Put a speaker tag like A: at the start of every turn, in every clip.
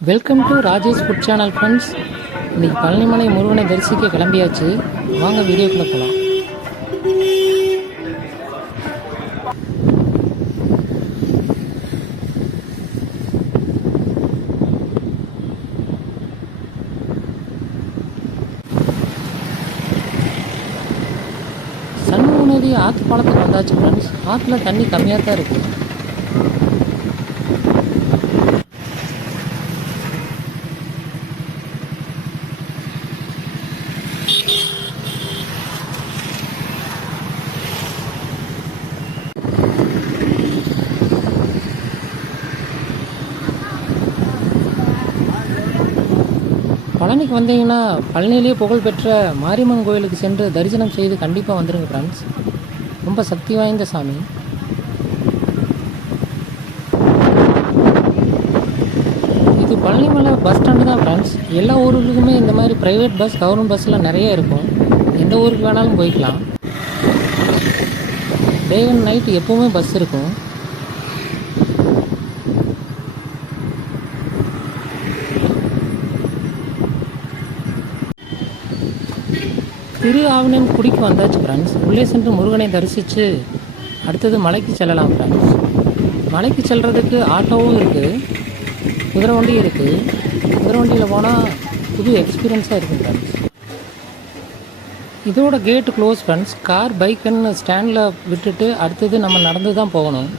A: Welcome to Rajesh food channel friends இன்னைக்கு பழனிமலை முருகனை தரிசிக்க கிளம்பியாச்சு. வாங்க வீடியோக்குள்ளே போகலாம் சண்முக நதி ஆற்று பாலத்துக்கு வந்தாச்சு ஃப்ரெண்ட்ஸ் ஆற்றுல தண்ணி கம்மியாக தான் இருக்குது பழனிக்கு வந்தீங்கன்னா பழனியிலே புகழ்பெற்ற மாரியம்மன் கோயிலுக்கு சென்று தரிசனம் செய்து கண்டிப்பாக வந்துடுங்க ஃப்ரெண்ட்ஸ் ரொம்ப சக்தி வாய்ந்த சாமி. இது பழனிமலை பஸ் ஸ்டாண்டு தான் ஃப்ரெண்ட்ஸ் எல்லா ஊர்களுக்குமே இந்த மாதிரி ப்ரைவேட் பஸ் கவர்மெண்ட் பஸ்லாம் நிறைய இருக்கும். எந்த ஊருக்கு வேணாலும் போய்க்கலாம். டே அண்ட் நைட் எப்போவுமே பஸ் இருக்கும். திரு ஆவினன் குடிக்கு வந்தாச்சு ஃப்ரெண்ட்ஸ் உள்ளே சென்று முருகனை தரிசித்து அடுத்தது மலைக்கு செல்லலாம் ஃப்ரெண்ட்ஸ் மலைக்கு செல்கிறதுக்கு ஆட்டோவும் இருக்குது குதிரை வண்டி இருக்குது குதிரை வண்டியில் போனால் புது எக்ஸ்பீரியன்ஸாக இருக்கும் ஃப்ரெண்ட்ஸ் இதோட கேட்டு க்ளோஸ் ஃப்ரெண்ட்ஸ் கார் பைக்குன்னு ஸ்டாண்டில் விட்டுட்டு அடுத்தது நம்ம நடந்து தான் போகணும்.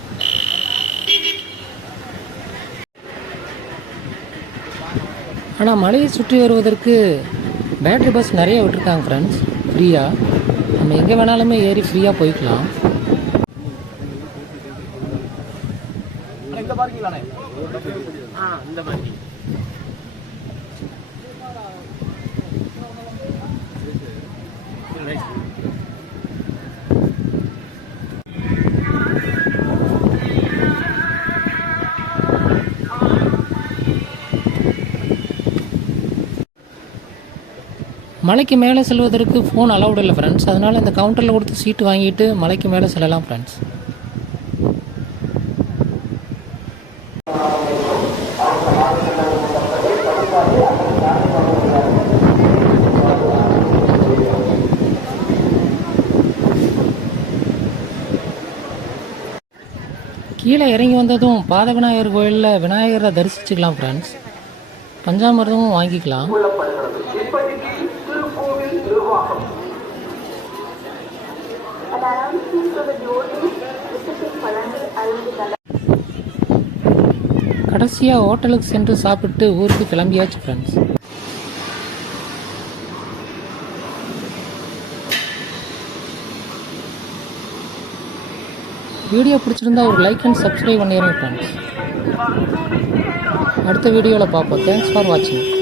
A: ஆனால் மலையை சுற்றி வருவதற்கு பேட்டரி பஸ் நிறைய விட்டுருக்காங்க ஃப்ரெண்ட்ஸ் ஃப்ரீயாக நம்ம எங்கே வேணாலுமே ஏறி ஃப்ரீயாக போய்க்கலாம்.
B: இந்த பார்க்கிங்களாண்ணே ஆ இந்த பார்க்கிங்
A: மலைக்கு மேலே செல்வதற்கு ஃபோன் அலௌட் இல்லை ஃப்ரெண்ட்ஸ் அதனால் இந்த கவுண்டரில் கொடுத்து சீட்டு வாங்கிட்டு மலைக்கு மேலே செல்லலாம் ஃப்ரெண்ட்ஸ் கீழே இறங்கி வந்ததும் பாத விநாயகர் கோயிலில் விநாயகரை தரிசிச்சுக்கலாம் ஃப்ரெண்ட்ஸ் பஞ்சாமிர்தமும் வாங்கிக்கலாம். கடைசியாக ஹோட்டலுக்கு சென்று சாப்பிட்டு ஊருக்கு கிளம்பியாச்சு ஃப்ரெண்ட்ஸ் வீடியோ பிடிச்சிருந்தா ஒரு லைக் அண்ட் சப்ஸ்கிரைப் பண்ணிடுறேன் ஃப்ரெண்ட்ஸ் அடுத்த வீடியோவில் பார்ப்போம். தேங்க்ஸ் ஃபார் வாட்சிங்